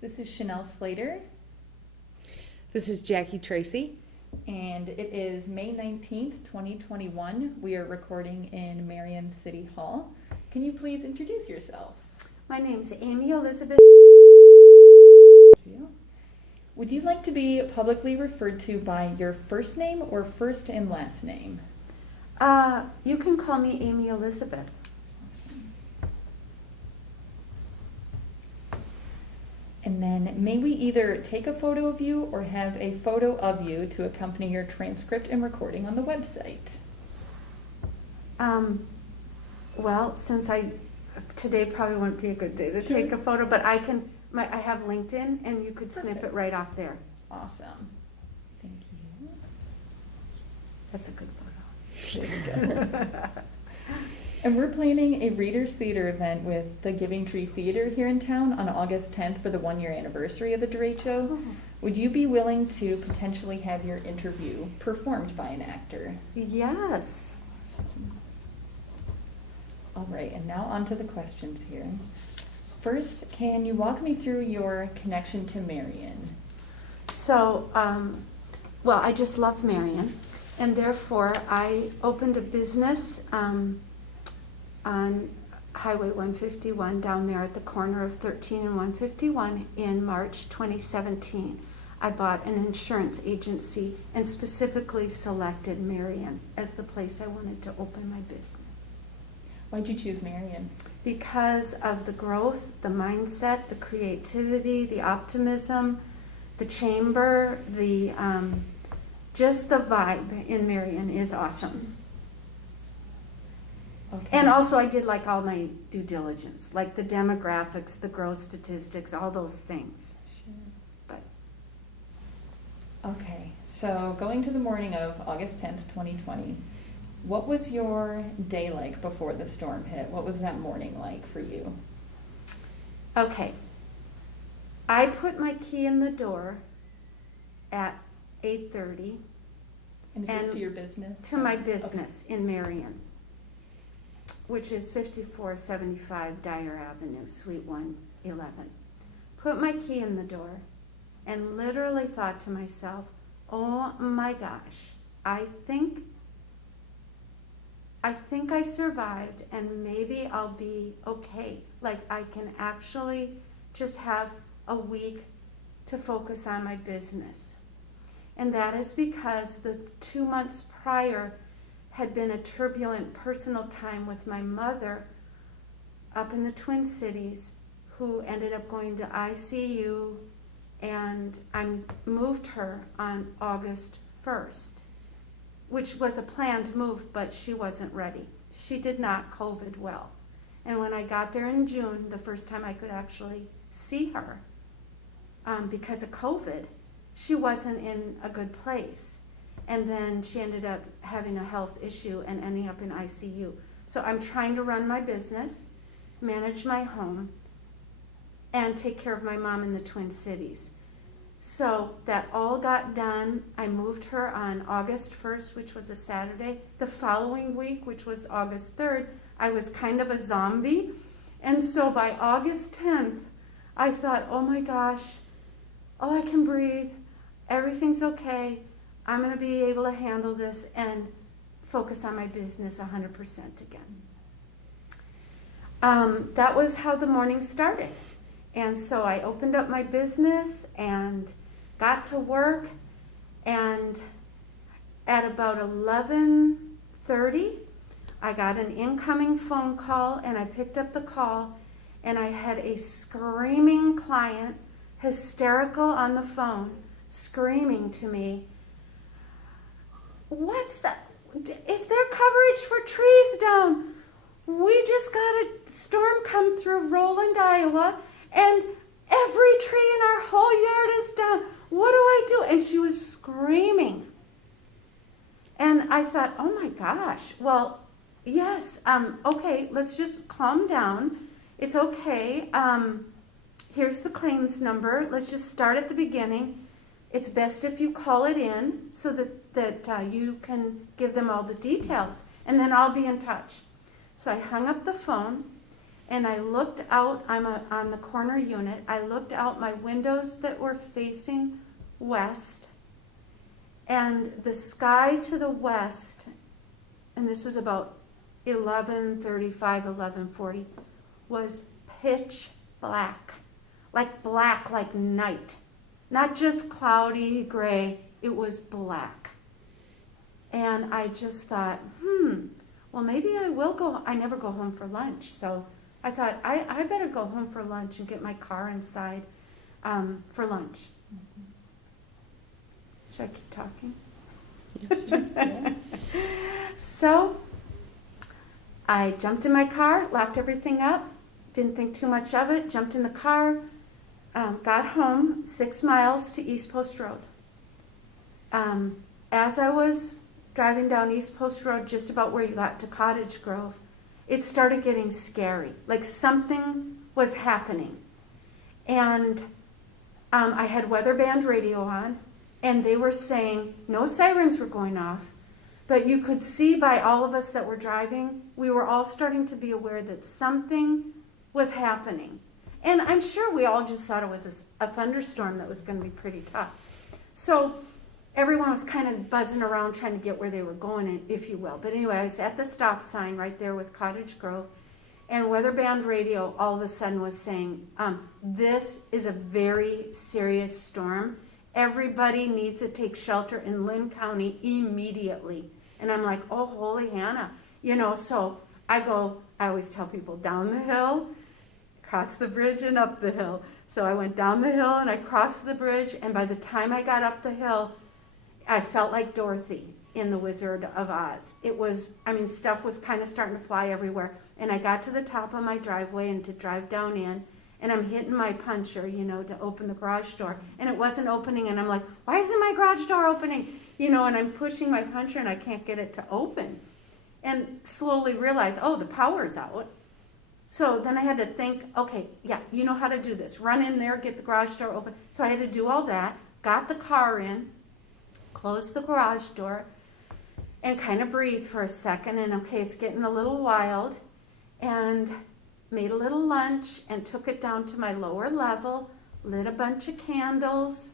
This is Chanel Slater, This is Jackie Tracy. and it is May 19th, 2021. We are recording in Marion City Hall. Can you please introduce yourself? My name's Amy Elizabeth. Would you like to be publicly referred to by your first name or first and last name? You can call me Amy Elizabeth. Awesome. And then may we either take a photo of you or have a photo of you to accompany your transcript and recording on the website? Well, today probably wouldn't be a good day to take a photo, but I have LinkedIn and you could snip it right off there. Awesome. Thank you. That's a good photo. There you go. And we're planning a Readers Theater event with the Giving Tree Theater here in town on August 10th for the 1-year anniversary of the Derecho. Oh. Would you be willing to potentially have your interview performed by an actor? Yes. Awesome. All right, and now on to the questions here. First, can you walk me through your connection to Marion? So, I just love Marion, and therefore I opened a business on Highway 151 down there at the corner of 13 and 151 in March 2017. I bought an insurance agency and specifically selected Marion as the place I wanted to open my business. Why'd you choose Marion? Because of the growth, the mindset, the creativity, the optimism, the chamber, just the vibe in Marion is awesome. Okay. And also I did like all my due diligence, like the demographics, the growth statistics, all those things. Sure. But Okay, so going to the morning of August 10th, 2020, what was your day like before the storm hit? What was that morning like for you? okay, I put my key in the door at 8:30 And is this And to your business? to my business in Marion, which is 5475 Dyer Avenue, Suite 111. Put my key in the door and literally thought to myself, oh my gosh, I think I survived and maybe I'll be okay. Like I can actually just have a week to focus on my business. And that is because the 2 months prior had been a turbulent personal time with my mother up in the Twin Cities, who ended up going to ICU, and I moved her on August 1st, which was a planned move, but she wasn't ready. She did not COVID well. And when I got there in June, the first time I could actually see her, because of COVID, she wasn't in a good place. And then she ended up having a health issue and ending up in ICU. So I'm trying to run my business, manage my home, and take care of my mom in the Twin Cities. So that all got done. I moved her on August 1st, which was a Saturday. The following week, which was August 3rd, I was kind of a zombie. And so by August 10th, I thought, oh my gosh, oh, I can breathe. Everything's okay. I'm going to be able to handle this and focus on my business 100% again. That was how the morning started. And so I opened up my business and got to work, and at about 11:30, I got an incoming phone call, and I picked up the call, and I had a screaming client, hysterical on the phone, screaming to me, "What's that? Is there coverage for trees down? We just got a storm come through Roland, Iowa, and every tree in our whole yard is down. What do I do?" And she was screaming. And I thought, oh my gosh, well, yes, okay, let's just calm down. It's okay. Here's the claims number. Let's just start at the beginning. It's best if you call it in so that you can give them all the details, and then I'll be in touch. So I hung up the phone, And I looked out, on the corner unit, I looked out my windows that were facing west, and the sky to the west, and this was about 11:35, 11:40, was pitch black, like night. Not just cloudy, gray, it was black. And I just thought, well, maybe I will go. I never go home for lunch, so I thought I better go home for lunch and get my car inside for lunch. Should I keep talking? Yeah. So I jumped in my car, locked everything up, didn't think too much of it, jumped in the car, got home 6 miles to East Post Road. As I was driving down East Post Road, just about where you got to Cottage Grove, it started getting scary, like something was happening. And I had weather band radio on, and they were saying no sirens were going off, but you could see by all of us that were driving, we were all starting to be aware that something was happening. And I'm sure we all just thought it was a thunderstorm that was going to be pretty tough. So everyone was kind of buzzing around trying to get where they were going, if you will. But anyway, I was at the stop sign right there with Cottage Grove, and weather band radio all of a sudden was saying, this is a very serious storm. Everybody needs to take shelter in Lynn County immediately. And I'm like, oh, holy Hannah. So I always tell people, down the hill, cross the bridge, and up the hill. So I went down the hill and I crossed the bridge, and by the time I got up the hill, I felt like Dorothy in The Wizard of Oz. Stuff was kind of starting to fly everywhere. And I got to the top of my driveway and to drive down in, and I'm hitting my puncher, to open the garage door. And it wasn't opening, and I'm like, why isn't my garage door opening? And I'm pushing my puncher and I can't get it to open. And slowly realize, oh, the power's out. So then I had to think, okay, yeah, you know how to do this. Run in there, get the garage door open. So I had to do all that, got the car in, closed the garage door, and kind of breathe for a second. And okay, it's getting a little wild. And made a little lunch and took it down to my lower level, lit a bunch of candles,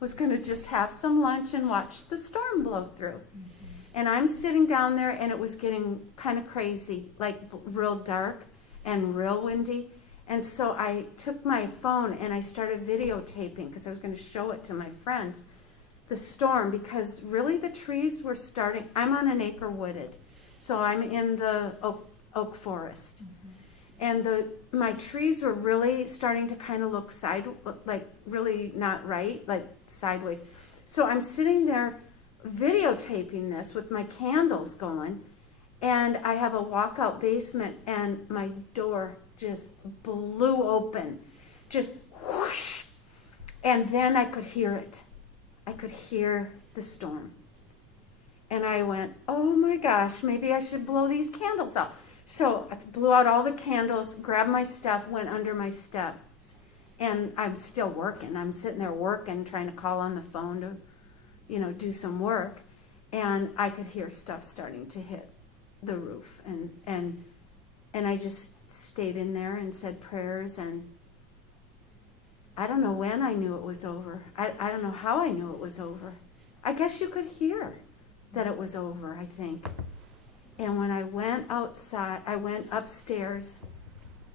was going to just have some lunch and watch the storm blow through. Mm-hmm. And I'm sitting down there, and it was getting kind of crazy, like real dark and real windy. And so I took my phone and I started videotaping, because I was going to show it to my friends, the storm, because really the trees were starting. I'm on an acre wooded, so I'm in the oak forest. Mm-hmm. And my trees were really starting to kind of look really not right, like sideways. So I'm sitting there videotaping this with my candles going, and I have a walkout basement, and my door just blew open, just whoosh. And then I could hear it. I could hear the storm. And I went, oh my gosh, maybe I should blow these candles out. So I blew out all the candles, grabbed my stuff, went under my steps, and I'm still working. I'm sitting there working, trying to call on the phone to, do some work, and I could hear stuff starting to hit the roof, and I just stayed in there and said prayers, and I don't know when I knew it was over. I don't know how I knew it was over. I guess you could hear that it was over, I think. And when I went outside, I went upstairs,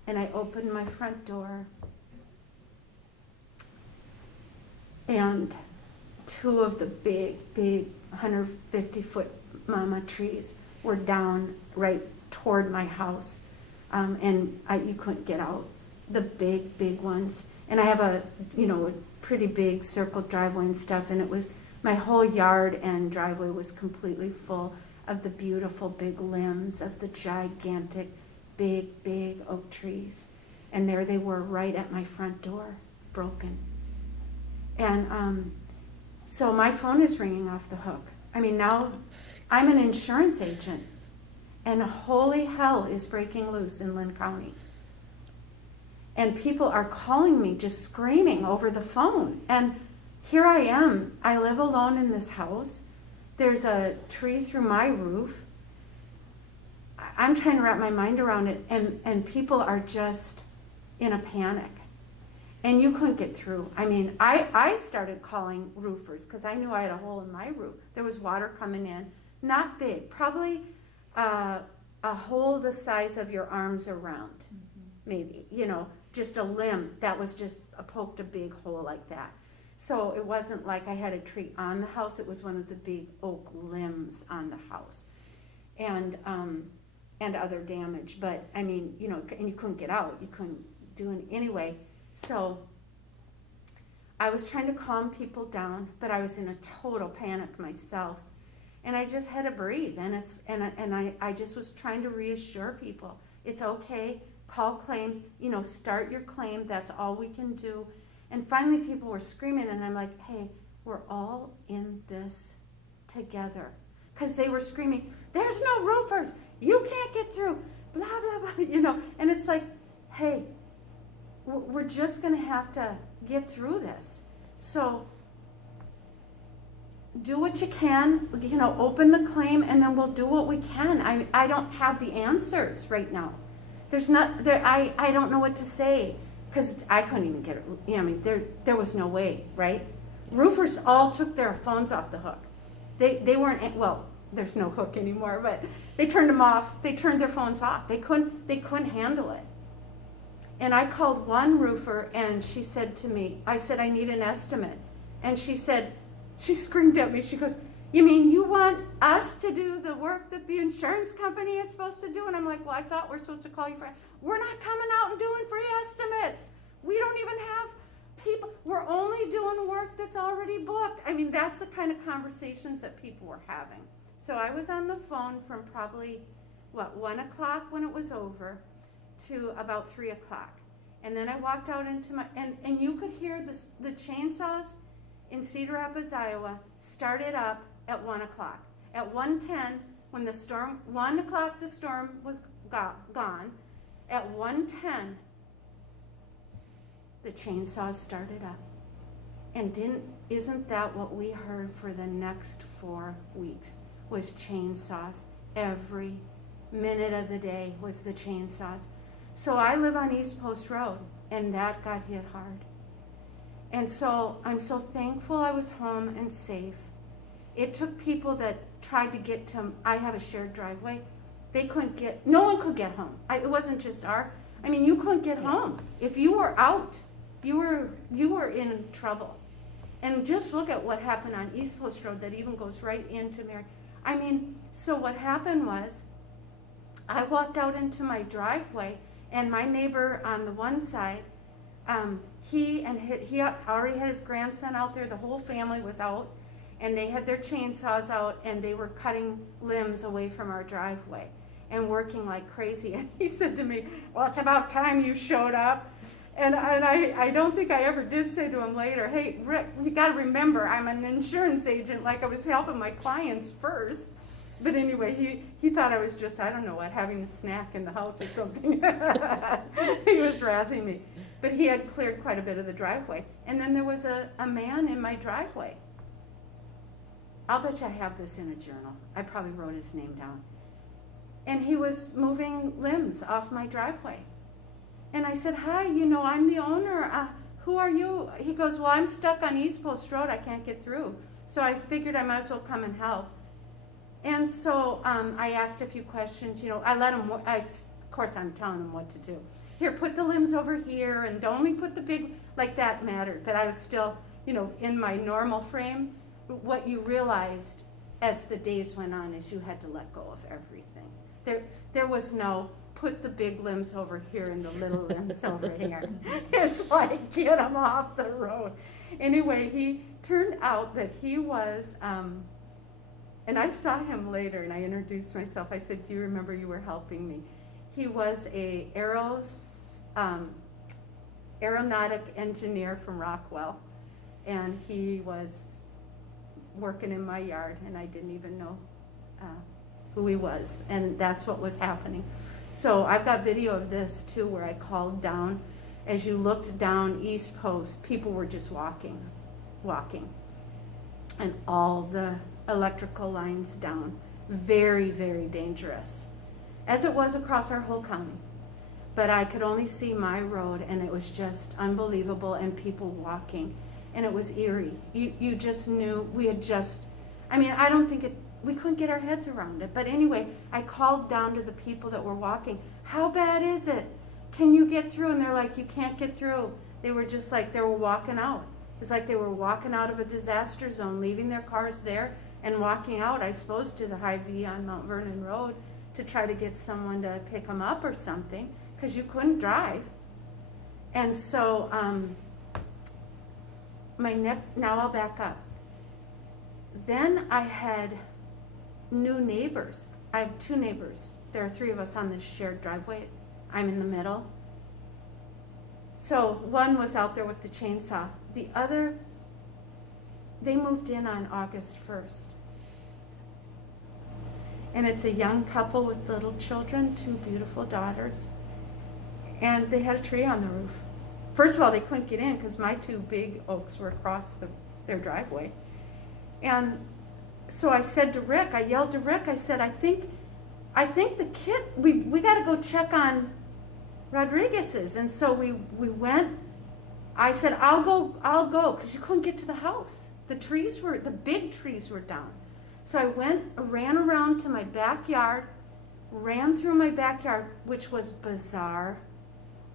and I opened my front door, and 2 of the big 150-foot mama trees were down right toward my house, and you couldn't get out. The big ones. And I have a pretty big circled driveway and stuff, and it was, my whole yard and driveway was completely full of the beautiful big limbs of the gigantic big oak trees. And there they were right at my front door, broken. And so my phone is ringing off the hook. Now I'm an insurance agent, and holy hell is breaking loose in Lynn County. And people are calling me, just screaming over the phone. And here I am. I live alone in this house. There's a tree through my roof. I'm trying to wrap my mind around it, and people are just in a panic. And you couldn't get through. I mean, I started calling roofers because I knew I had a hole in my roof. There was water coming in, not big, probably a hole the size of your arms around, maybe, just a limb that was just poked a big hole like that. So it wasn't like I had a tree on the house. It was one of the big oak limbs on the house, and other damage. But I mean, and you couldn't get out. You couldn't do it anyway. So I was trying to calm people down, but I was in a total panic myself, and I just had to breathe. And I just was trying to reassure people, it's okay. Call claims. Start your claim. That's all we can do. And finally, people were screaming, and I'm like, hey, we're all in this together. Because they were screaming, there's no roofers. You can't get through. Blah, blah, blah, And it's like, hey, we're just going to have to get through this. So do what you can, open the claim, and then we'll do what we can. I don't have the answers right now. I don't know what to say. Because I couldn't even get it. There was no way, right? Roofers all took their phones off the hook. They weren't, well, there's no hook anymore, but they turned them off. They turned their phones off. They couldn't handle it. And I called one roofer, and she said to me, I said, I need an estimate. And she screamed at me. She goes, you mean you want us to do the work that the insurance company is supposed to do? And I'm like, well, I thought we're supposed to call you for. We're not coming out and doing free estimates. We don't even have people. We're only doing work that's already booked. I mean, that's the kind of conversations that people were having. So I was on the phone from probably, 1 o'clock when it was over to about 3 o'clock. And then I walked out into and you could hear the chainsaws in Cedar Rapids, Iowa, started up at 1 o'clock. At 1:10, when 1 o'clock the storm was gone, at 1:10, the chainsaws started up. And isn't that what we heard for the next 4 weeks, was chainsaws? Every minute of the day was the chainsaws. So I live on East Post Road, and that got hit hard. And so I'm so thankful I was home and safe. It took people that tried to get to, I have a shared driveway. No one could get home. It wasn't just you couldn't get home. If you were out, you were in trouble. And just look at what happened on East Post Road that even goes right into Marion. So what happened was, I walked out into my driveway, and my neighbor on the one side, he already had his grandson out there. The whole family was out, and they had their chainsaws out, and they were cutting limbs away from our driveway and working like crazy. And he said to me, well, it's about time you showed up. And I don't think I ever did say to him later, hey, Rick, you got to remember, I'm an insurance agent, like I was helping my clients first. But anyway, he thought I was just, I don't know what, having a snack in the house or something. He was razzing me. But he had cleared quite a bit of the driveway. And then there was a man in my driveway. I'll bet you I have this in a journal. I probably wrote his name down. And he was moving limbs off my driveway. And I said, hi, I'm the owner. Who are you? He goes, well, I'm stuck on East Post Road. I can't get through. So I figured I might as well come and help. And so I asked a few questions. I let him, of course I'm telling him what to do. Here, put the limbs over here, and don't only put the big, like that mattered. But I was still, in my normal frame. What you realized as the days went on is you had to let go of everything. There was no, put the big limbs over here and the little limbs over here. It's like, get them off the road. Anyway, he turned out that he was, and I saw him later, and I introduced myself. I said, do you remember you were helping me? He was a aeronautic engineer from Rockwell, and he was working in my yard, and I didn't even know who he was, and that's what was happening. So I've got video of this too, where I called down. As you looked down East Post, people were just walking, and all the electrical lines down. Very, very dangerous. as it was across our whole county. But I could only see my road, and it was just unbelievable, and people walking, and it was eerie. You just knew we had just, I mean, I don't think we couldn't get our heads around it. But anyway, I called down to the people that were walking, how bad is it? Can you get through? And they're like, you can't get through. They were just like, they were walking out. It was like they were walking out of a disaster zone, leaving their cars there and walking out, I suppose, to the Hy-Vee on Mount Vernon Road to try to get someone to pick them up or something, because you couldn't drive. And so now I'll back up. Then I had new neighbors. I have 2 neighbors. There are 3 of us on this shared driveway. I'm in the middle. So one was out there with the chainsaw. The other, they moved in on August 1st. And it's a young couple with little children, 2 beautiful daughters. And they had a tree on the roof. First of all, they couldn't get in because my 2 big oaks were across their driveway. And so I said to Rick, I yelled to Rick, I said, I think the kid, we got to go check on Rodriguez's. And so we went. I said, I'll go, because you couldn't get to the house. The big trees were down. So I ran around to my backyard, ran through my backyard, which was bizarre.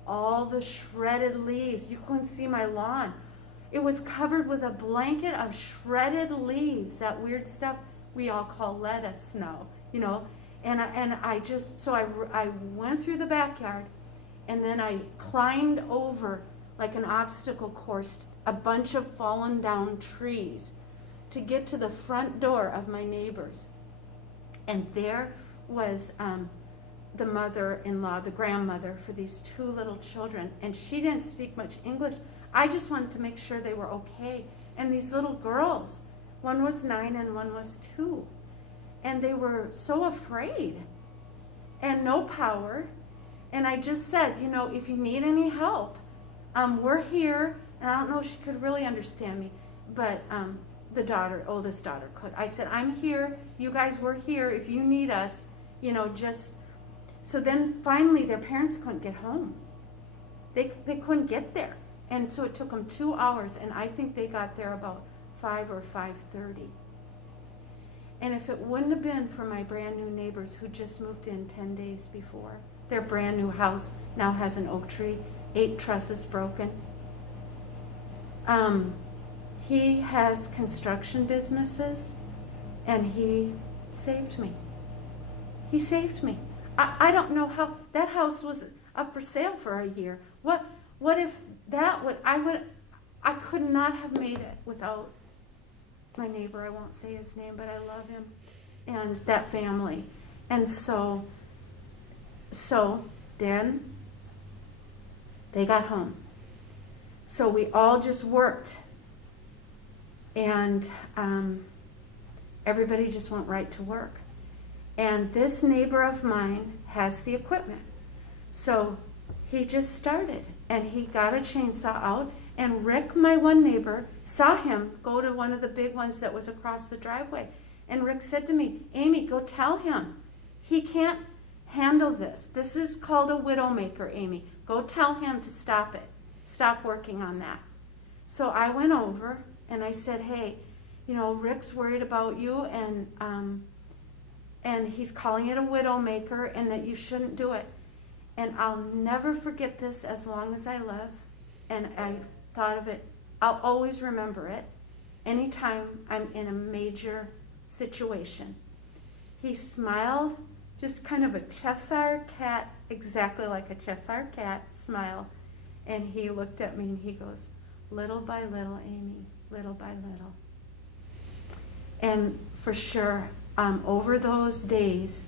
All the shredded leaves. You couldn't see my lawn. It was covered with a blanket of shredded leaves, that weird stuff we all call lettuce now, you know. And I went through the backyard, and then I climbed over like an obstacle course, a bunch of fallen down trees, to get to the front door of my neighbors. And there was the mother-in-law, the grandmother for these 2 little children, and she didn't speak much English. I just wanted to make sure they were okay. And these little girls, one was 9 and one was 2, and they were so afraid and no power. And I just said, you know, if you need any help, we're here. And I don't know if she could really understand me, but the oldest daughter could. I said, I'm here. You guys were here. If you need us, you know, just. So then finally their parents couldn't get home. They couldn't get there. And so it took them 2 hours, and I think they got there about 5 or 5:30. And if it wouldn't have been for my brand new neighbors who just moved in 10 days before, their brand new house now has an oak tree, 8 trusses broken. He has construction businesses, and he saved me. He saved me. I don't know how, that house was up for sale for a year. What if that would, I could not have made it without my neighbor. I won't say his name, but I love him, and that family. And so then they got home. So we all just worked, and everybody just went right to work. And this neighbor of mine has the equipment. So he just started, and he got a chainsaw out, and Rick, my one neighbor, saw him go to one of the big ones that was across the driveway. And Rick said to me, Amy, go tell him. He can't handle this. This is called a widowmaker, Amy. Go tell him to stop it. Stop working on that. So I went over, and I said, hey, you know, Rick's worried about you, and he's calling it a widowmaker, and that you shouldn't do it. And I'll never forget this as long as I live. And I thought of it, I'll always remember it anytime I'm in a major situation. He smiled, just kind of a Cheshire cat, exactly like a Cheshire cat smile. And he looked at me and he goes, little by little, Amy, little by little. And for sure, over those days,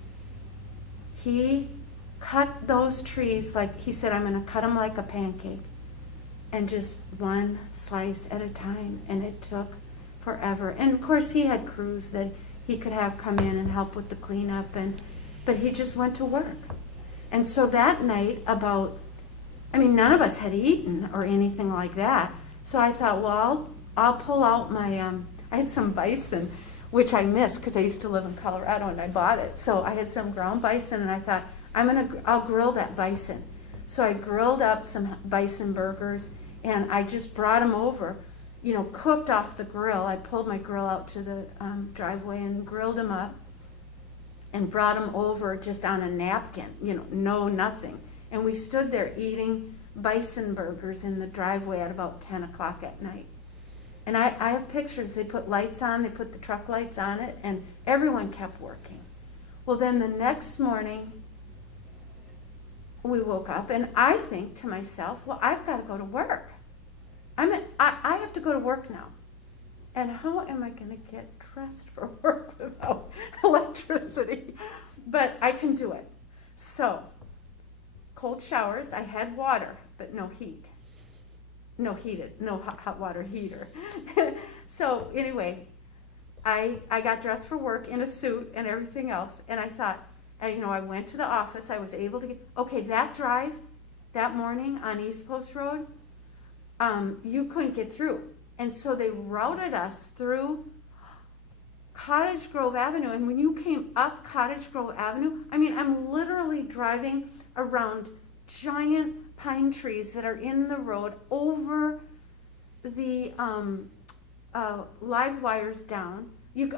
he cut those trees like, he said, I'm going to cut them like a pancake. And just one slice at a time. And it took forever. And of course, he had crews that he could have come in and help with the cleanup. But he just went to work. And so that night, none of us had eaten or anything like that. So I thought, well, I'll pull out my, I had some bison. which I missed because I used to live in Colorado and I bought it. So I had some ground bison and I thought, I'll grill that bison. So I grilled up some bison burgers and I just brought them over, cooked off the grill. I pulled my grill out to the driveway and grilled them up and brought them over just on a napkin, nothing. And we stood there eating bison burgers in the driveway at about 10 o'clock at night. And I have pictures. They put lights on, they put the truck lights on it, and everyone kept working. Well, then the next morning, we woke up, and I think to myself, well, I've got to go to work. I have to go to work now. And how am I going to get dressed for work without electricity? But I can do it. So, cold showers. I had water, but no heat. No hot water heater. So anyway, I got dressed for work in a suit and everything else, and I thought, I went to the office. I was able to get, that drive that morning on East Post Road, you couldn't get through. And so they routed us through Cottage Grove Avenue, and when you came up Cottage Grove Avenue, I'm literally driving around giant pine trees that are in the road over the live wires down.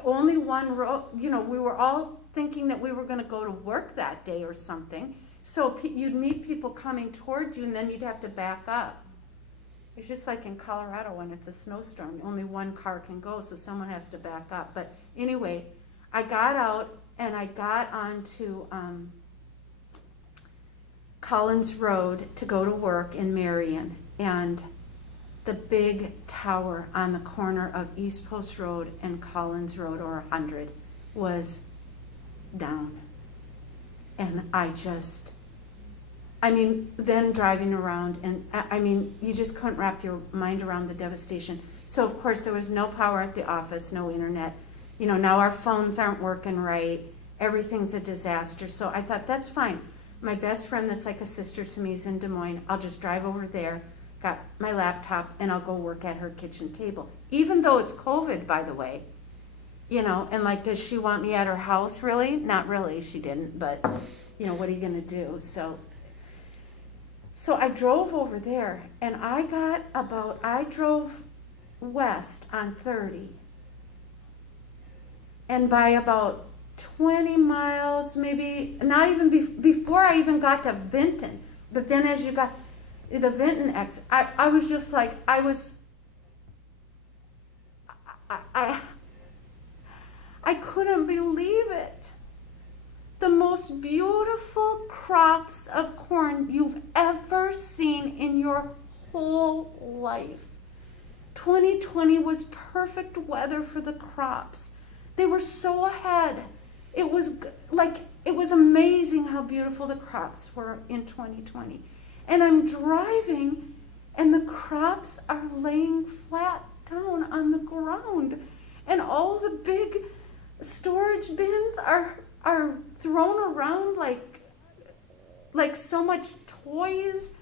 Only one road, we were all thinking that we were going to go to work that day or something. So you'd meet people coming towards you and then you'd have to back up. It's just like in Colorado when it's a snowstorm, only one car can go, so someone has to back up. But anyway, I got out and I got onto Collins Road to go to work in Marion, and the big tower on the corner of East Post Road and Collins Road, or 100, was down. And then driving around, and you just couldn't wrap your mind around the devastation. So of course there was no power at the office, no internet. Now our phones aren't working right. Everything's a disaster. So I thought, that's fine. My best friend that's like a sister to me is in Des Moines. I'll just drive over there, got my laptop, and I'll go work at her kitchen table. Even though it's COVID, by the way. And does she want me at her house, really? Not really, she didn't, but, what are you going to do? So I drove over there, and I drove west on 30. And by about 20 miles, maybe, not even before I even got to Vinton. But then as you got the Vinton exit, I was just like, I couldn't believe it. The most beautiful crops of corn you've ever seen in your whole life. 2020 was perfect weather for the crops. They were so ahead. It was amazing how beautiful the crops were in 2020. And I'm driving, and the crops are laying flat down on the ground. And all the big storage bins are thrown around like so much toys.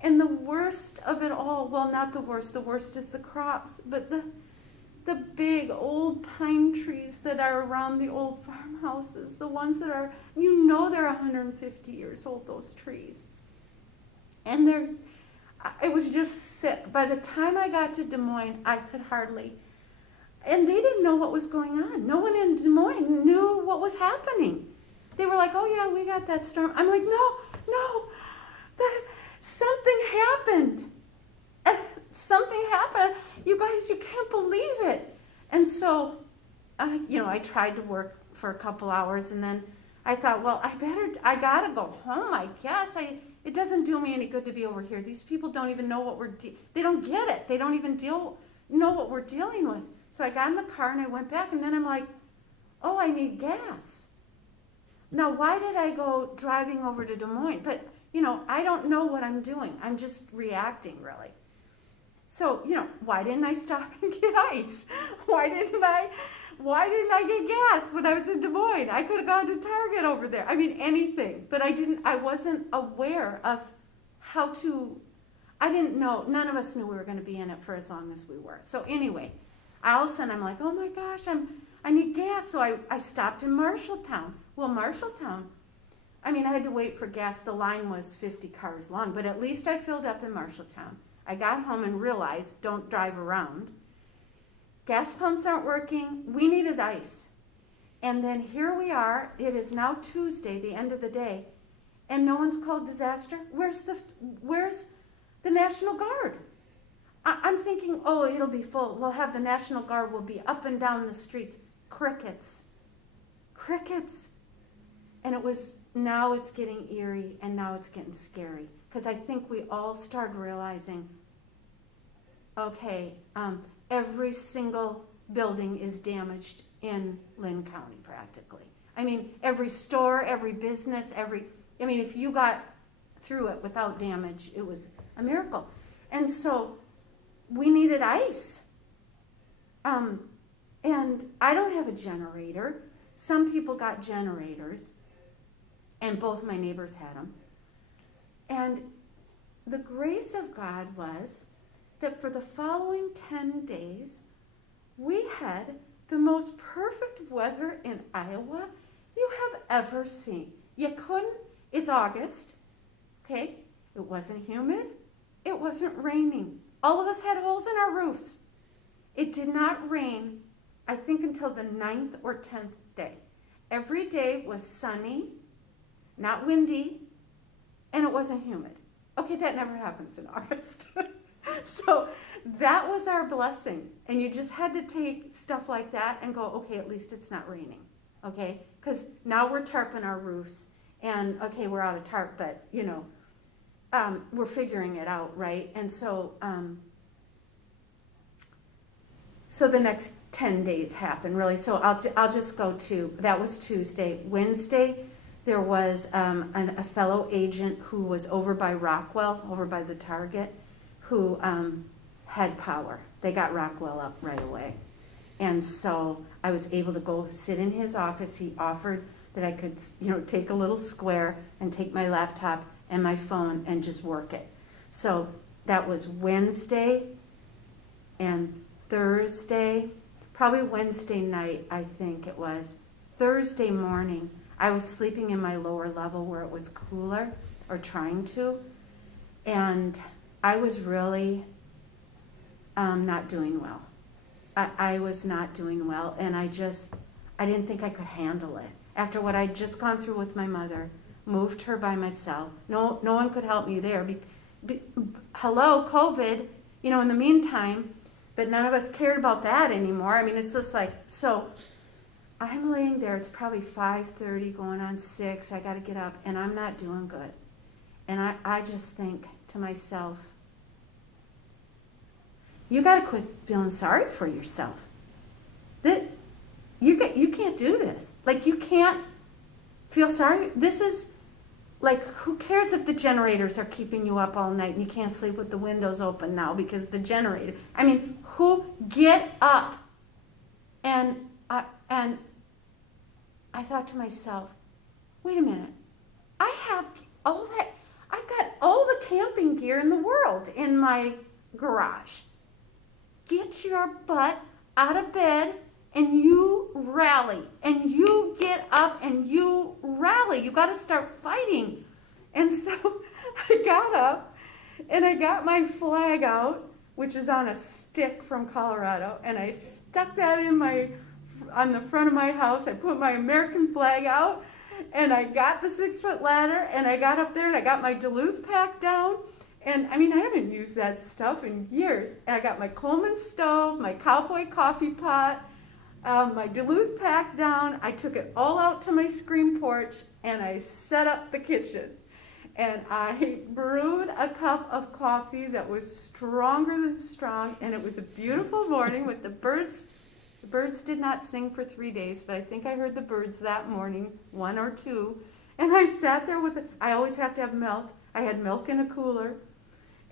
And the worst of it all, well, not the worst is the crops, but the big old pine trees that are around the old farmhouses, the ones that are, they're 150 years old, those trees. And it was just sick. By the time I got to Des Moines, I could hardly, and they didn't know what was going on. No one in Des Moines knew what was happening. They were like, oh yeah, we got that storm. I'm like, no, something happened. Something happened. You guys, you can't believe it. And so, I tried to work for a couple hours, and then I thought, well, I gotta go home, I guess. It doesn't do me any good to be over here. These people don't even know what they don't get it. They don't even know what we're dealing with. So I got in the car and I went back, and then I'm like, oh, I need gas. Now, why did I go driving over to Des Moines? But, I don't know what I'm doing. I'm just reacting, really. So, why didn't I stop and get ice? Why didn't I get gas when I was in Des Moines? I could have gone to Target over there. Anything. But I wasn't aware of I didn't know. None of us knew we were going to be in it for as long as we were. So anyway, all of a sudden I'm like, oh my gosh, I'm I need gas. So I stopped in Marshalltown. Well, Marshalltown, I mean, I had to wait for gas. The line was 50 cars long, but at least I filled up in Marshalltown. I got home and realized, don't drive around. Gas pumps aren't working. We needed ice. And then here we are. It is now Tuesday, the end of the day, and no one's called disaster. Where's the National Guard? I'm thinking, oh, it'll be full. We'll have the National Guard. Will be up and down the streets. Crickets. Crickets. And now it's getting eerie, and now it's getting scary. Because I think we all started realizing, okay, every single building is damaged in Lynn County practically. I mean, every store, every business, if you got through it without damage, it was a miracle. And so we needed ice. And I don't have a generator. Some people got generators, and both my neighbors had them. And the grace of God was that for the following 10 days, we had the most perfect weather in Iowa you have ever seen. You couldn't, it's August, okay? It wasn't humid. It wasn't raining. All of us had holes in our roofs. It did not rain, I think, until the 9th or 10th day. Every day was sunny, not windy, and it wasn't humid. Okay, that never happens in August. So that was our blessing. And you just had to take stuff like that and go, okay, at least it's not raining, okay? Because now we're tarping our roofs, and okay, we're out of tarp, but we're figuring it out, right? And so, so the next 10 days happened, really. So I'll just go to, that was Tuesday. Wednesday, there was a fellow agent who was over by Rockwell, over by the Target, who had power. They got Rockwell up right away. And so I was able to go sit in his office. He offered that I could, take a little square and take my laptop and my phone and just work it. So that was Wednesday and Thursday, probably Wednesday night, I think it was. Thursday morning, I was sleeping in my lower level where it was cooler, or trying to, and I was really not doing well. I was not doing well, and I didn't think I could handle it. After what I'd just gone through with my mother, moved her by myself. No one could help me there. Hello, COVID, in the meantime, but none of us cared about that anymore. I mean, it's just like, so I'm laying there. It's probably 5:30, going on 6. I got to get up, and I'm not doing good. And I just think to myself, you got to quit feeling sorry for yourself. That you can't do this. Like, you can't feel sorry. This is like, who cares if the generators are keeping you up all night and you can't sleep with the windows open now because the generator. I mean, get up. And I thought to myself, wait a minute. I have all that. I've got all the camping gear in the world in my garage. Get your butt out of bed and you rally. And you get up and you rally. You got to start fighting. And so I got up and I got my flag out, which is on a stick from Colorado, and I stuck that on the front of my house. I put my American flag out, and I got the 6-foot ladder, and I got up there, and I got my Duluth pack down. And I mean, I haven't used that stuff in years. And I got my Coleman stove, my Cowboy coffee pot, my Duluth pack down. I took it all out to my screen porch, and I set up the kitchen. And I brewed a cup of coffee that was stronger than strong, and it was a beautiful morning with the birds. The birds did not sing for 3 days, but I think I heard the birds that morning, 1 or 2. And I sat there I always have to have milk. I had milk in a cooler,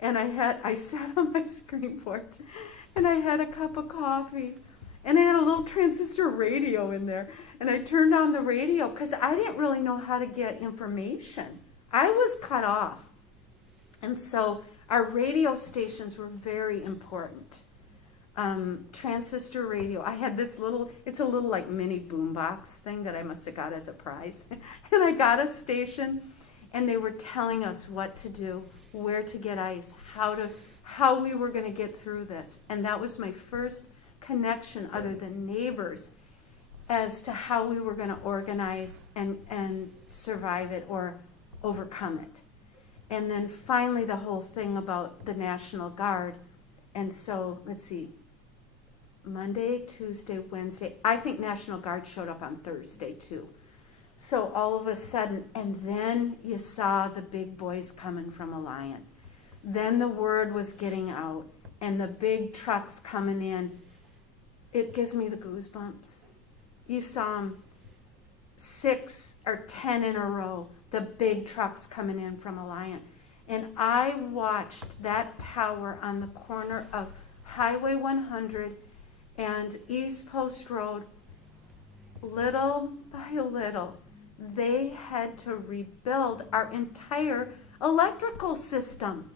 and I sat on my screen porch, and I had a cup of coffee, and I had a little transistor radio in there, and I turned on the radio because I didn't really know how to get information. I was cut off. And so our radio stations were very important. transistor radio. I had this little, it's a little like mini boombox thing that I must have got as a prize. And I got a station, and they were telling us what to do, where to get ice, how we were going to get through this. And that was my first connection, other than neighbors, as to how we were going to organize and survive it or overcome it. And then finally the whole thing about the National Guard. And so, let's see, Monday, Tuesday, Wednesday. I think National Guard showed up on Thursday too. So all of a sudden, and then you saw the big boys coming from Alliant. Then the word was getting out, and the big trucks coming in. It gives me the goosebumps. You saw them 6 or 10 in a row, the big trucks coming in from Alliant. And I watched that tower on the corner of Highway 100 and East Post Road, little by little, they had to rebuild our entire electrical system.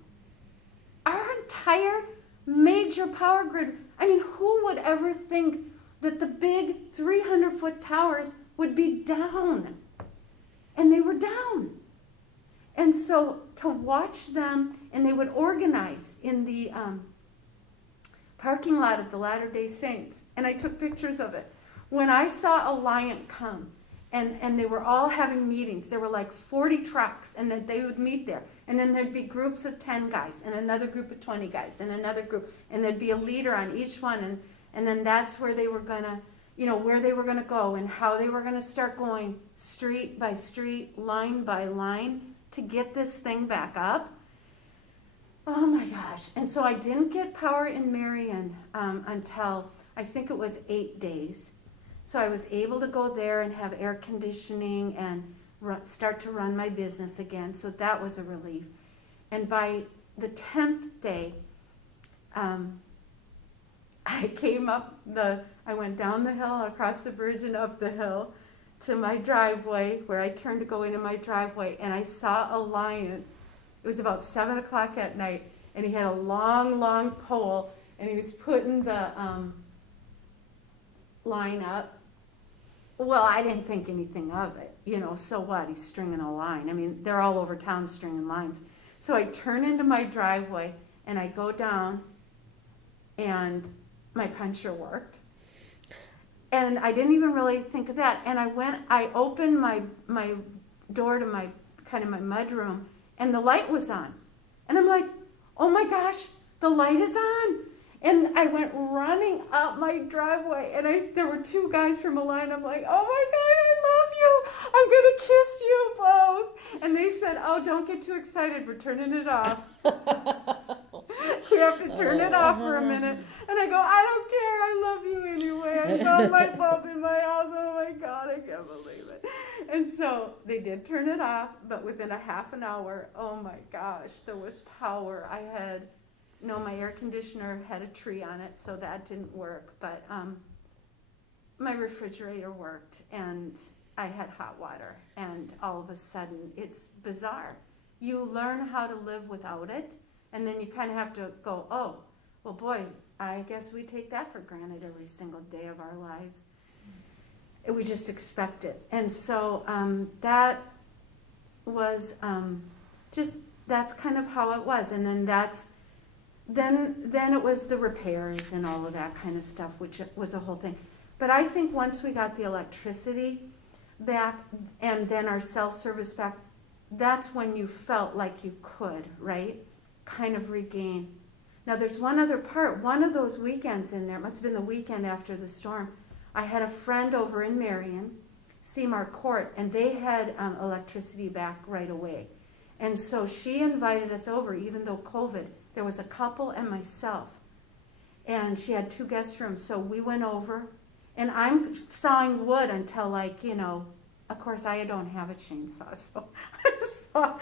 Our entire major power grid. I mean, who would ever think that the big 300-foot towers would be down? And they were down. And so to watch them, and they would organize in the parking lot of the Latter-day Saints, and I took pictures of it. When I saw Alliant come, and they were all having meetings, there were like 40 trucks, and then they would meet there. And then there'd be groups of 10 guys, and another group of 20 guys, and another group, and there'd be a leader on each one, and then that's where they were gonna, where they were gonna go, and how they were gonna start going street by street, line by line, to get this thing back up. Oh my gosh. And so I didn't get power in Marion until I think it was 8 days. So I was able to go there and have air conditioning and start to run my business again. So that was a relief. And by the 10th day, I came up I went down the hill, across the bridge and up the hill to my driveway, where I turned to go into my driveway, and I saw a lion. It was about 7 o'clock at night, and he had a long, long pole, and he was putting the line up. Well, I didn't think anything of it, so what? He's stringing a line. I mean, they're all over town stringing lines. So I turn into my driveway, and I go down, and my puncher worked. And I didn't even really think of that. And I opened my door to my mudroom, and the light was on. And I'm like, oh my gosh, the light is on. And I went running up my driveway, and there were 2 guys from Alliant. I'm like, oh my God, I love you. I'm going to kiss you both. And they said, oh, don't get too excited. We're turning it off. We have to turn it off for a minute. And I go, I don't care. I love you anyway. I saw a light bulb in my house. Oh my God, I can't believe it. And so they did turn it off, but within a half an hour, oh my gosh, there was power. My air conditioner had a tree on it, so that didn't work. But my refrigerator worked, and I had hot water. And all of a sudden, it's bizarre. You learn how to live without it. And then you kind of have to go, oh, well, boy, I guess we take that for granted every single day of our lives. And we just expect it. And so that was that's kind of how it was. And then then it was the repairs and all of that kind of stuff, which was a whole thing. But I think once we got the electricity back and then our cell service back, that's when you felt like you could, right? Kind of regain. Now there's one other part. One of those weekends in there, it must have been the weekend after the storm, I had a friend over in Marion, Seymour Court, and they had electricity back right away. And so she invited us over, even though COVID, there was a couple and myself. And she had 2 guest rooms, so we went over. And I'm sawing wood until of course, I don't have a chainsaw, so I'm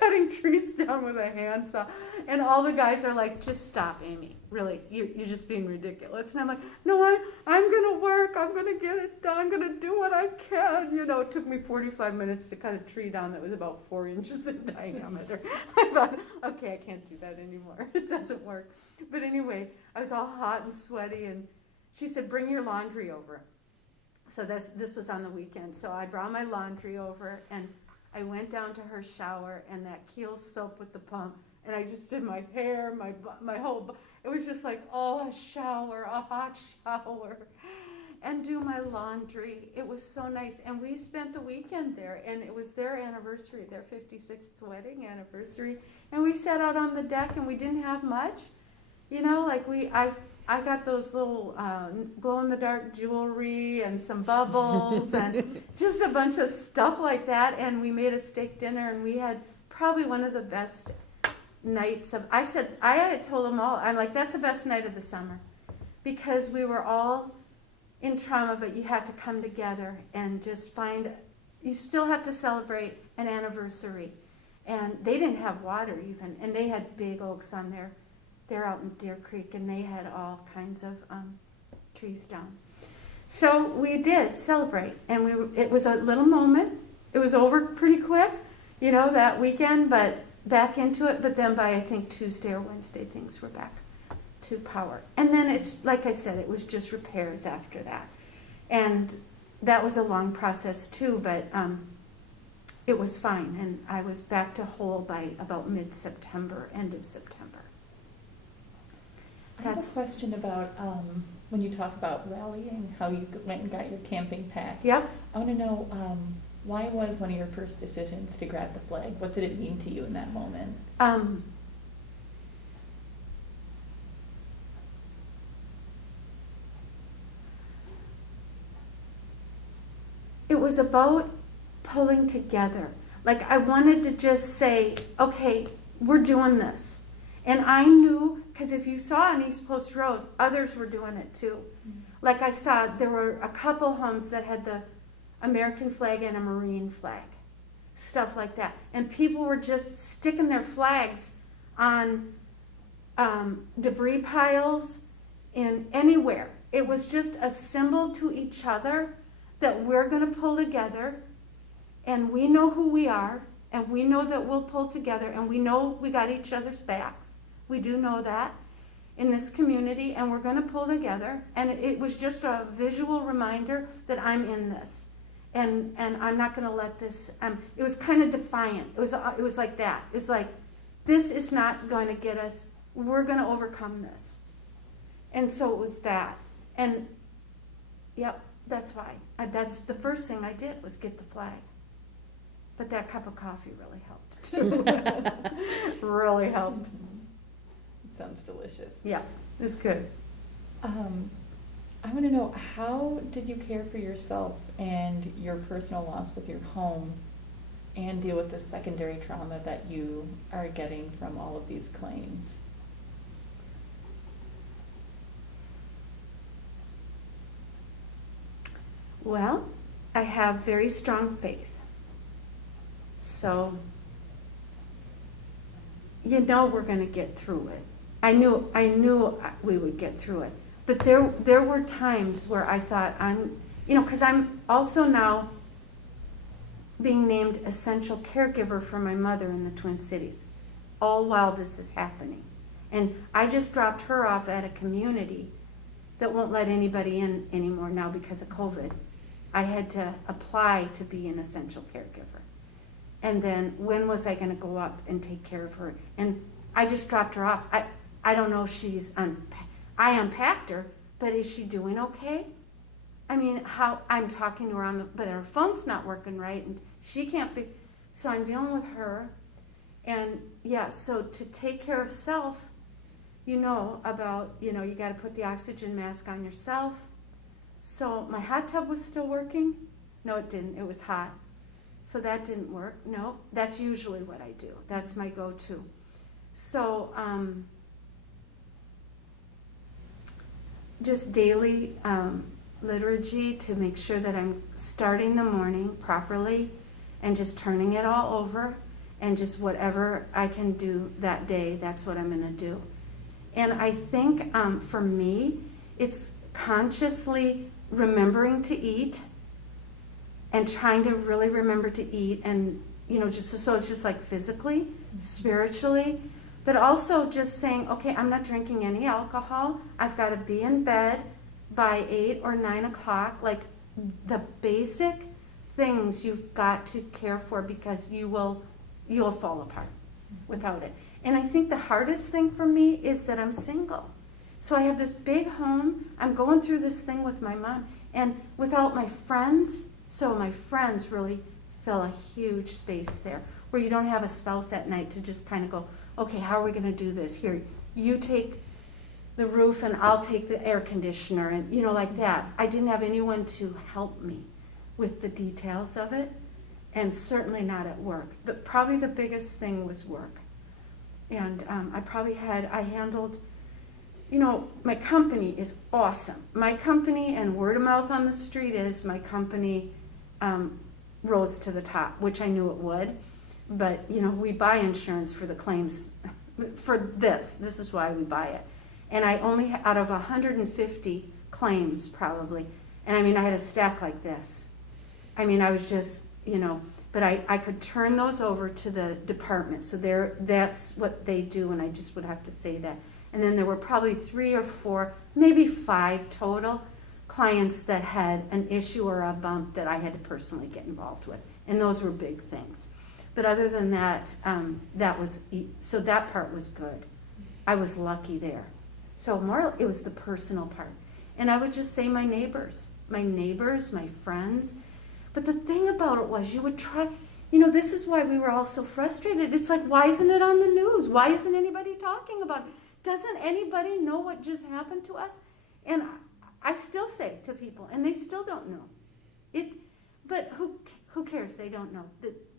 cutting trees down with a handsaw. And all the guys are like, just stop, Amy. Really, you're just being ridiculous. And I'm like, no, I'm going to work. I'm going to get it done. I'm going to do what I can. You know, it took me 45 minutes to cut a tree down that was about 4 inches in diameter. I thought, okay, I can't do that anymore. It doesn't work. But anyway, I was all hot and sweaty, and she said, bring your laundry over. So this was on the weekend. So I brought my laundry over, and I went down to her shower, and that Kiehl's soap with the pump, and I just did my hair, my whole, it was just like, oh, a hot shower, and do my laundry. It was so nice. And we spent the weekend there, and it was their anniversary, their 56th wedding anniversary. And we sat out on the deck, and we didn't have much. You know, like I got those little glow-in-the-dark jewelry and some bubbles and just a bunch of stuff like that. And we made a steak dinner, and we had probably one of the best nights of, I had told them all, I'm like, that's the best night of the summer. Because we were all in trauma, but you have to come together and just you still have to celebrate an anniversary. And they didn't have water even, and they had big oaks on there. They're out in Deer Creek, and they had all kinds of trees down. So we did celebrate, and it was a little moment. It was over pretty quick, you know, that weekend, but back into it. But then by, I think, Tuesday or Wednesday, things were back to power. And then it's, like I said, it was just repairs after that. And that was a long process too, but it was fine. And I was back to whole by about mid-September, end of September. I have a question about when you talk about rallying, how you went and got your camping pack. Yep. I want to know why was one of your first decisions to grab the flag? What did it mean to you in that moment? It was about pulling together. Like, I wanted to just say, okay, we're doing this. And I knew, because if you saw on East Post Road, others were doing it too. Mm-hmm. Like I saw, there were a couple homes that had the American flag and a Marine flag, stuff like that. And people were just sticking their flags on debris piles in anywhere. It was just a symbol to each other that we're going to pull together, and we know who we are, and we know that we'll pull together, and we know we got each other's backs. We do know that in this community, and we're going to pull together. And it was just a visual reminder that I'm in this, and I'm not going to let this. It was kind of defiant. It was like that. It was like, this is not going to get us. We're going to overcome this. And so it was that. And yep, that's why. That's the first thing I did was get the flag. But that cup of coffee really helped too. Really helped. It sounds delicious. Yeah, it was good. I want to know, how did you care for yourself and your personal loss with your home and deal with the secondary trauma that you are getting from all of these claims? Well, I have very strong faith. So, you know, we're going to get through it. I knew we would get through it. But there were times where I thought because I'm also now being named essential caregiver for my mother in the Twin Cities, all while this is happening. And I just dropped her off at a community that won't let anybody in anymore now because of COVID. I had to apply to be an essential caregiver. And then when was I going to go up and take care of her? And I just dropped her off. I don't know if she's I unpacked her, but is she doing okay? I mean, I'm talking to her but her phone's not working right, and she can't be. So I'm dealing with her, and yeah. So to take care of self, you got to put the oxygen mask on yourself. So my hot tub was still working. No, it didn't. It was hot. So that didn't work. No, that's usually what I do. That's my go-to. So just daily liturgy to make sure that I'm starting the morning properly and just turning it all over, and just whatever I can do that day, that's what I'm going to do. And I think for me, it's consciously remembering to eat and trying to really remember to eat, and just so it's just like physically, spiritually, but also just saying, okay, I'm not drinking any alcohol. I've got to be in bed by 8 or 9 o'clock, like the basic things you've got to care for, because you'll fall apart without it. And I think the hardest thing for me is that I'm single. So I have this big home. I'm going through this thing with my mom, and without my friends, so my friends really fill a huge space there, where you don't have a spouse at night to just kind of go, okay, how are we going to do this? Here, you take the roof and I'll take the air conditioner, and like that. I didn't have anyone to help me with the details of it, and certainly not at work. But probably the biggest thing was work. And I handled, my company is awesome. My company, and word of mouth on the street is, my company rose to the top, which I knew it would. But, we buy insurance for the claims for this. This is why we buy it. And I only, out of 150 claims probably, and I had a stack like this. I was just, but I could turn those over to the department. So that's what they do, and I just would have to say that. And then there were probably 3 or 4, maybe 5 total clients that had an issue or a bump that I had to personally get involved with. And those were big things. But other than that, so that part was good. I was lucky there. So more, it was the personal part. And I would just say my neighbors, my friends. But the thing about it was, you would try, this is why we were all so frustrated. It's like, why isn't it on the news? Why isn't anybody talking about it? Doesn't anybody know what just happened to us? And I still say to people, and they still don't know. But who cares? They don't know.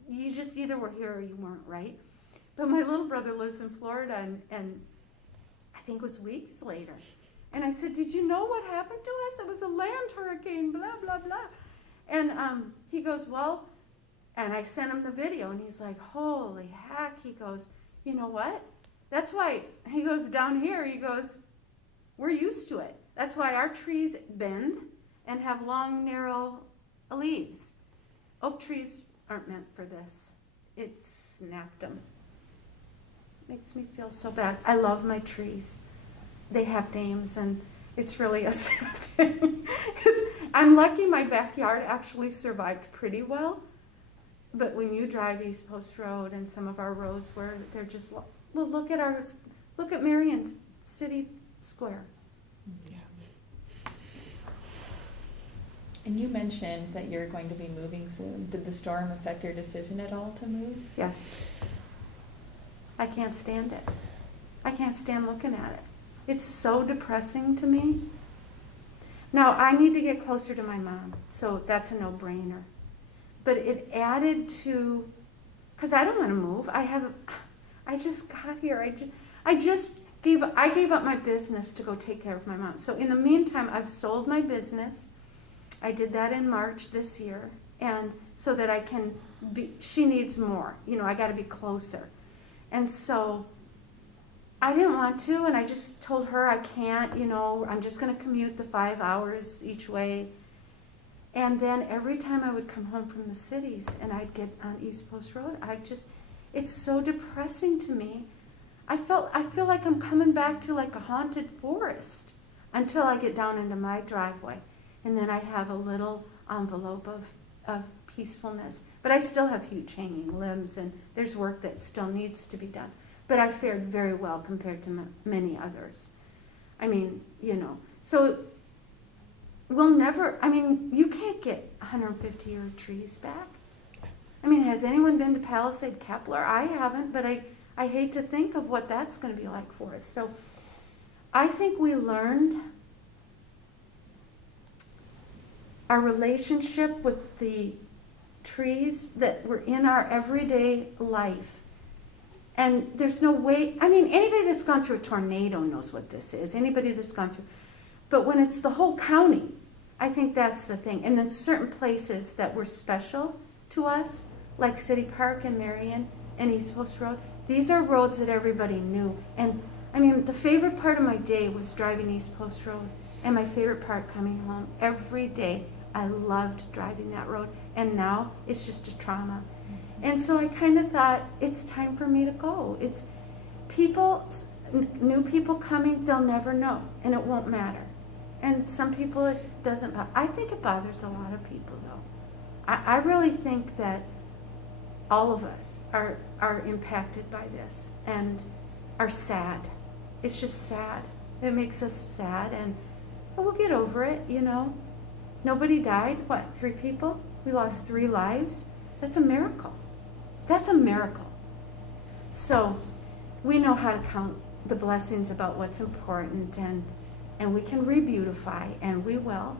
You just either were here or you weren't, right? But my little brother lives in Florida, and I think it was weeks later. And I said, did you know what happened to us? It was a land hurricane, blah, blah, blah. And he goes, well, and I sent him the video, and he's like, holy heck. He goes, you know what? That's why, he goes, down here, he goes, we're used to it. That's why our trees bend and have long, narrow leaves. Oak trees aren't meant for this. It snapped them. Makes me feel so bad. I love my trees. They have names, and it's really a sad thing. I'm lucky my backyard actually survived pretty well. But when you drive East Post Road and some of our roads where they're just, well, look at Marion City Square. Yeah. And you mentioned that you're going to be moving soon. Did the storm affect your decision at all to move? Yes. I can't stand it. I can't stand looking at it. It's so depressing to me. Now, I need to get closer to my mom, so that's a no-brainer. But it added to, because I don't want to move. I just got here. I gave up my business to go take care of my mom. So in the meantime, I've sold my business. I did that in March this year, and so that I can be, she needs more. I got to be closer. And so I didn't want to, and I just told her I can't, I'm just going to commute the 5 hours each way. And then every time I would come home from the cities and I'd get on East Post Road, it's so depressing to me. I feel like I'm coming back to like a haunted forest until I get down into my driveway. And then I have a little envelope of peacefulness. But I still have huge hanging limbs, and there's work that still needs to be done. But I fared very well compared to many others. So we'll never, you can't get 150-year trees back. Has anyone been to Palisade Kepler? I haven't, but I hate to think of what that's going to be like for us. So I think we learned our relationship with the trees that were in our everyday life. And there's no way, anybody that's gone through a tornado knows what this is. Anybody that's gone through, but when it's the whole county, I think that's the thing. And then certain places that were special to us, like City Park and Marion and East Post Road, these are roads that everybody knew. And I mean, the favorite part of my day was driving East Post Road, and my favorite part coming home. Every day I loved driving that road, and now it's just a trauma. And so I kind of thought, it's time for me to go. It's people, new people coming, they'll never know, and it won't matter. And some people it doesn't bother. I think it bothers a lot of people, though. I really think that all of us are impacted by this and are sad. It's just sad. It makes us sad, and we'll get over it, you know. Nobody died. What, 3 people? We lost 3 lives. That's a miracle. That's a miracle. So we know how to count the blessings about what's important, and we can re-beautify, and we will.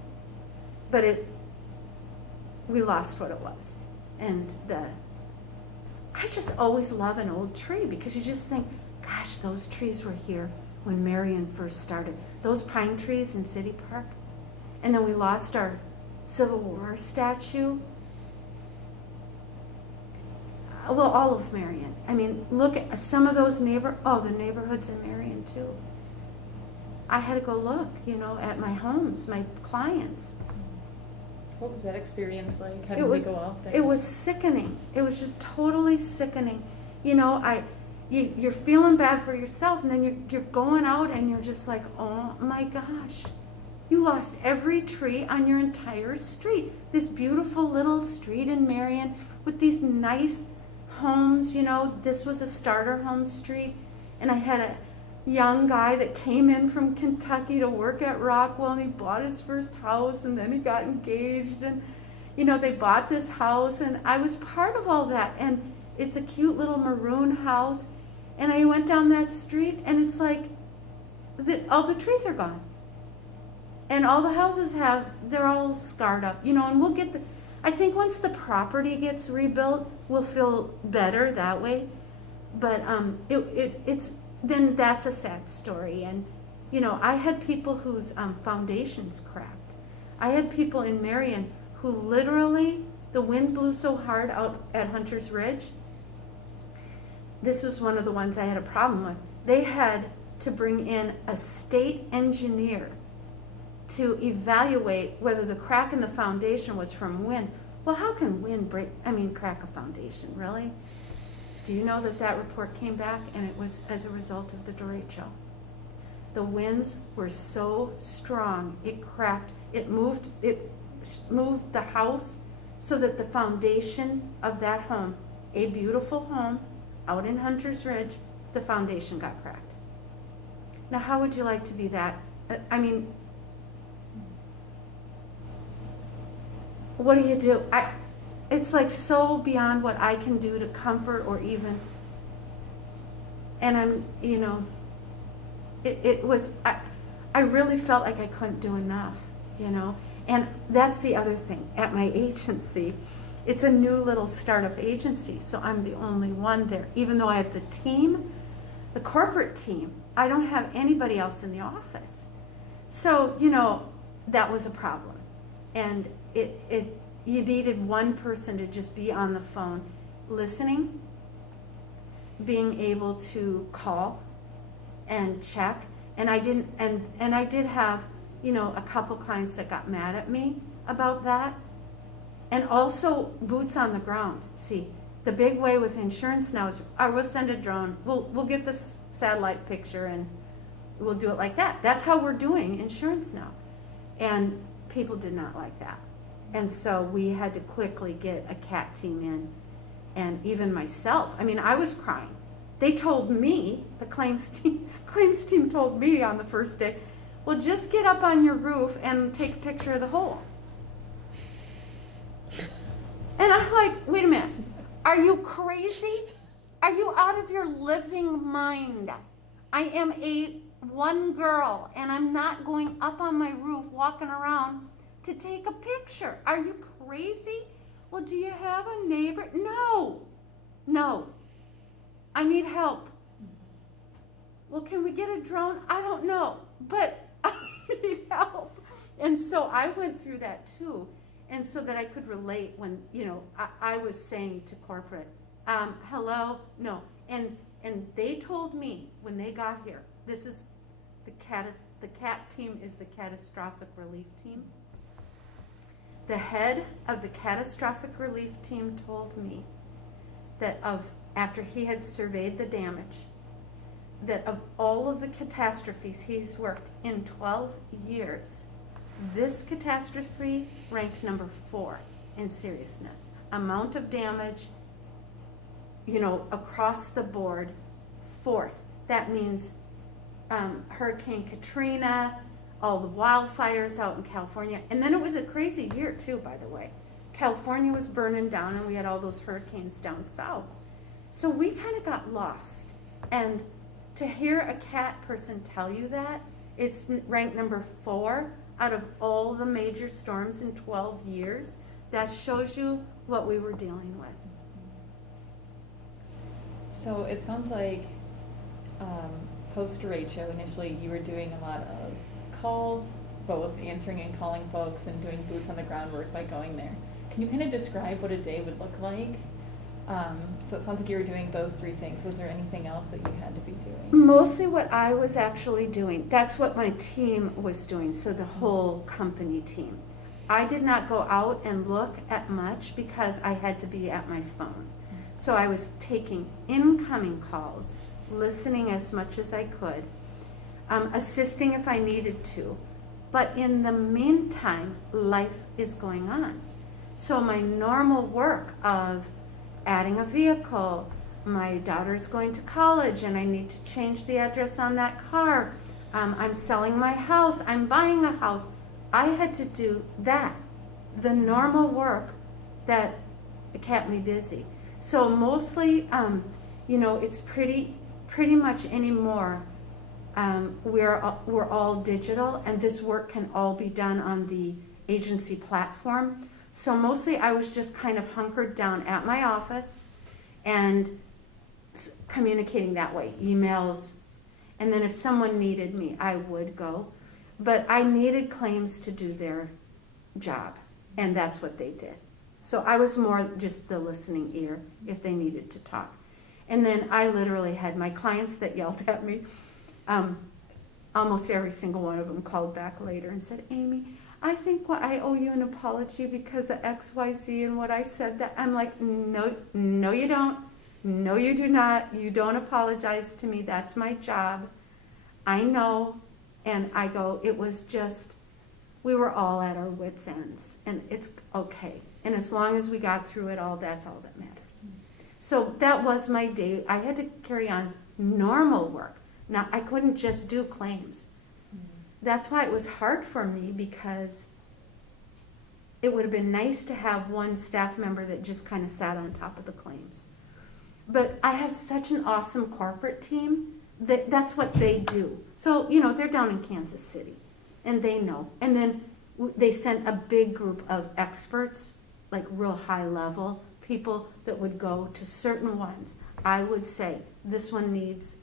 But we lost what it was. And I just always love an old tree, because you just think, gosh, those trees were here when Marion first started. Those pine trees in City Park. And then we lost our Civil War statue. Well, all of Marion. I mean, look at some of those the neighborhoods in Marion too. I had to go look, you know, at my homes, my clients. What was that experience like, having to go out there? It was sickening. It was just totally sickening. You know, you're feeling bad for yourself, and then you're going out and you're just like, oh my gosh, you lost every tree on your entire street. This beautiful little street in Marion with these nice homes, you know. This was a starter home street, and I had a young guy that came in from Kentucky to work at Rockwell, and he bought his first house, and then he got engaged, and you know, they bought this house, and I was part of all that. And it's a cute little maroon house, and I went down that street, and it's like all the trees are gone, and all the houses they're all scarred up, you know. And we'll get I think once the property gets rebuilt, we'll feel better that way. But it's then that's a sad story. And you know, I had people whose foundations cracked. I had people in Marion who literally, the wind blew so hard out at Hunter's Ridge. This was one of the ones I had a problem with. They had to bring in a state engineer to evaluate whether the crack in the foundation was from wind. Well, how can wind crack a foundation, really? Do you know that report came back and it was as a result of the derecho? The winds were so strong, it cracked, it moved the house so that the foundation of that home, a beautiful home out in Hunter's Ridge, the foundation got cracked. Now, how would you like to be that? I mean, what do you do? It's like so beyond what I can do to comfort or even, and I'm, you know, I really felt like I couldn't do enough, you know. And that's the other thing. At my agency, it's a new little startup agency, so I'm the only one there. Even though I have the team, the corporate team, I don't have anybody else in the office. So, you know, that was a problem. And you needed one person to just be on the phone, listening, being able to call and check. And I didn't, and I did have, you know, a couple clients that got mad at me about that. And also boots on the ground. See, the big way with insurance now is, we'll send a drone. We'll get this satellite picture and we'll do it like that. That's how we're doing insurance now. And people did not like that. And so we had to quickly get a CAT team in. And even myself, I mean, I was crying. They told me, the claims team told me on the first day, well, just get up on your roof and take a picture of the hole. And I'm like, wait a minute, are you crazy? Are you out of your living mind? I am one girl, and I'm not going up on my roof, walking around to take a picture. Are you crazy? Well, do you have a neighbor? No. I need help. Well, can we get a drone? I don't know, but I need help. And so I went through that too. And so that I could relate when, I was saying to corporate, hello, no. And they told me when they got here, this is the CAT team is the catastrophic relief team. The head of the catastrophic relief team told me that after he had surveyed the damage, that of all of the catastrophes he's worked in 12 years, this catastrophe ranked number 4 in seriousness. Amount of damage, across the board, 4th. That means Hurricane Katrina, all the wildfires out in California. And then it was a crazy year too, by the way. California was burning down and we had all those hurricanes down south. So we kind of got lost. And to hear a CAT person tell you that, it's ranked number 4 out of all the major storms in 12 years, that shows you what we were dealing with. So it sounds like post-Derecho, initially you were doing a lot of calls, both answering and calling folks and doing boots on the ground work by going there. Can you kind of describe what a day would look like? So it sounds like you were doing those 3 things. Was there anything else that you had to be doing? Mostly what I was actually doing. That's what my team was doing, so the whole company team. I did not go out and look at much because I had to be at my phone. So I was taking incoming calls, listening as much as I could, assisting if I needed to. But in the meantime, life is going on. So my normal work of adding a vehicle, my daughter's going to college and I need to change the address on that car, I'm selling my house, I'm buying a house. I had to do that, the normal work that kept me busy. So mostly, it's pretty much anymore. We're all digital, and this work can all be done on the agency platform. So mostly, I was just kind of hunkered down at my office and communicating that way, emails, and then if someone needed me, I would go. But I needed claims to do their job, and that's what they did. So I was more just the listening ear if they needed to talk. And then I literally had my clients that yelled at me. Almost every single one of them called back later and said, Amy, I think I owe you an apology because of X, Y, Z and what I said. That I'm like, no, you don't. No, you do not. You don't apologize to me. That's my job. I know. And I go, it was just, we were all at our wits' ends. And it's okay. And as long as we got through it all, that's all that matters. So that was my day. I had to carry on normal work. Now, I couldn't just do claims. That's why it was hard for me, because it would have been nice to have one staff member that just kind of sat on top of the claims. But I have such an awesome corporate team that that's what they do. So, they're down in Kansas City, and they know. And then they sent a big group of experts, like real high level people that would go to certain ones. I would say, this one needs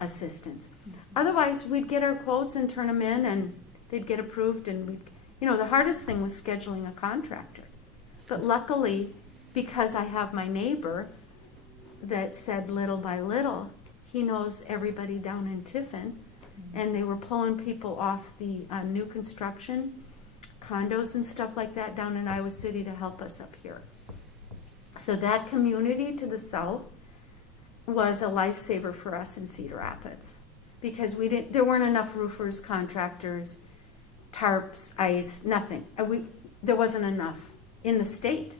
assistance. Otherwise, we'd get our quotes and turn them in, and they'd get approved. And the hardest thing was scheduling a contractor. But luckily, because I have my neighbor that said little by little, he knows everybody down in Tiffin, and they were pulling people off the new construction, condos and stuff like that down in Iowa City to help us up here. So that community to the south was a lifesaver for us in Cedar Rapids, because there weren't enough roofers, contractors, tarps, ice, nothing. There wasn't enough in the state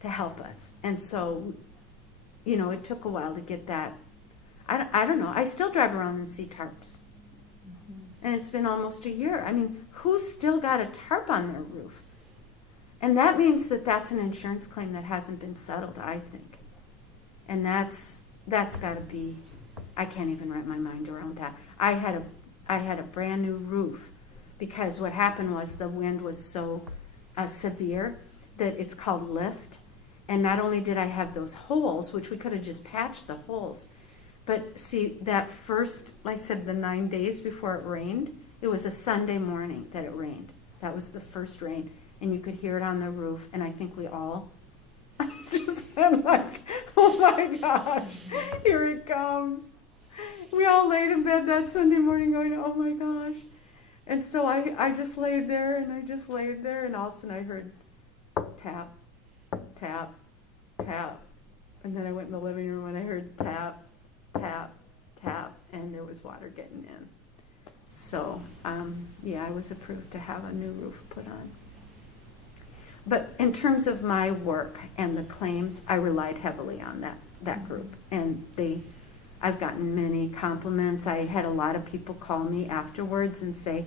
to help us. And so, it took a while to get that. I don't know. I still drive around and see tarps. And it's been almost a year. I mean, who's still got a tarp on their roof? And that means that that's an insurance claim that hasn't been settled, I think. And that's got to be, I can't even wrap my mind around that. I had a brand new roof, because what happened was the wind was so severe that it's called lift. And not only did I have those holes, which we could have just patched the holes, but see, that first, I said the 9 days before it rained, It was a Sunday morning that it rained. That was the first rain, and you could hear it on the roof, and I think we all just went like, oh my gosh, here it comes. We all laid in bed that Sunday morning going, oh my gosh. And so I just laid there, and I just laid there, and all of a sudden I heard tap, tap, tap. And then I went in the living room and I heard tap, tap, tap, and there was water getting in. So, yeah, I was approved to have a new roof put on. But in terms of my work and the claims, I relied heavily on that group. And I've gotten many compliments. I had a lot of people call me afterwards and say,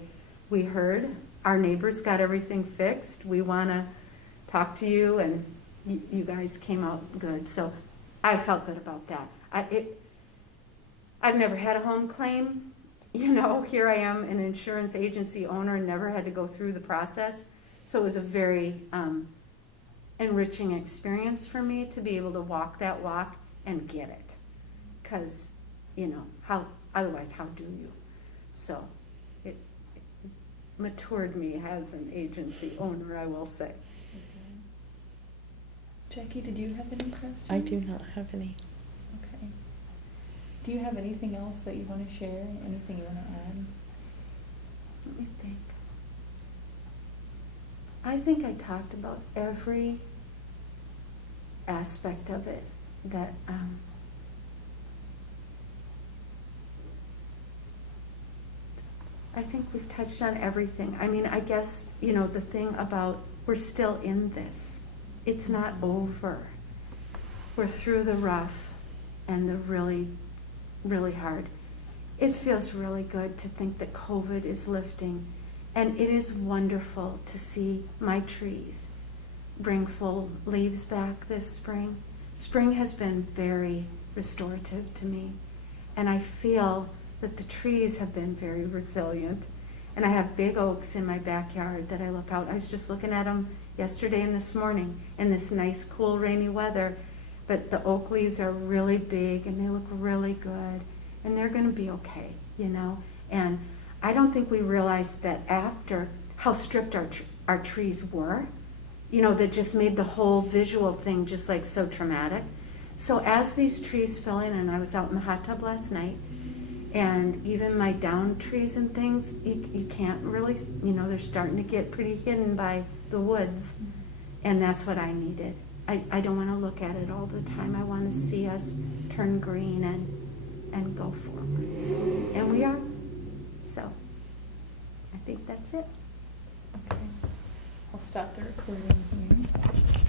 we heard our neighbors got everything fixed. We want to talk to you, and you guys came out good. So I felt good about that. I've never had a home claim. You know, here I am, an insurance agency owner, and never had to go through the process. So it was a very enriching experience for me to be able to walk that walk and get it. Because, you know, otherwise how do you? So it matured me as an agency owner, I will say. Jackie, did you have any questions? I do not have any. Okay. Do you have anything else that you want to share? Anything you want to add? Let me think. I think I talked about every aspect of it that I think we've touched on everything. I mean, I guess, you know, the thing about we're still in this. It's not over. We're through the rough and the really, really hard. It feels really good to think that COVID is lifting, and it is wonderful to see my trees bring full leaves back this spring. Spring has been very restorative to me, and I feel that the trees have been very resilient. And I have big oaks in my backyard that I look out. I was just looking at them yesterday and this morning in this nice, cool, rainy weather. But the oak leaves are really big and they look really good. And they're going to be okay, you know. And I don't think we realized that after how stripped our trees were, you know, that just made the whole visual thing just like so traumatic. So as these trees fill in, and I was out in the hot tub last night, and even my down trees and things, you can't really, you know, they're starting to get pretty hidden by the woods. And that's what I needed. I don't want to look at it all the time. I want to see us turn green and go forwards. And we are. So I think that's it. Okay. I'll stop the recording here.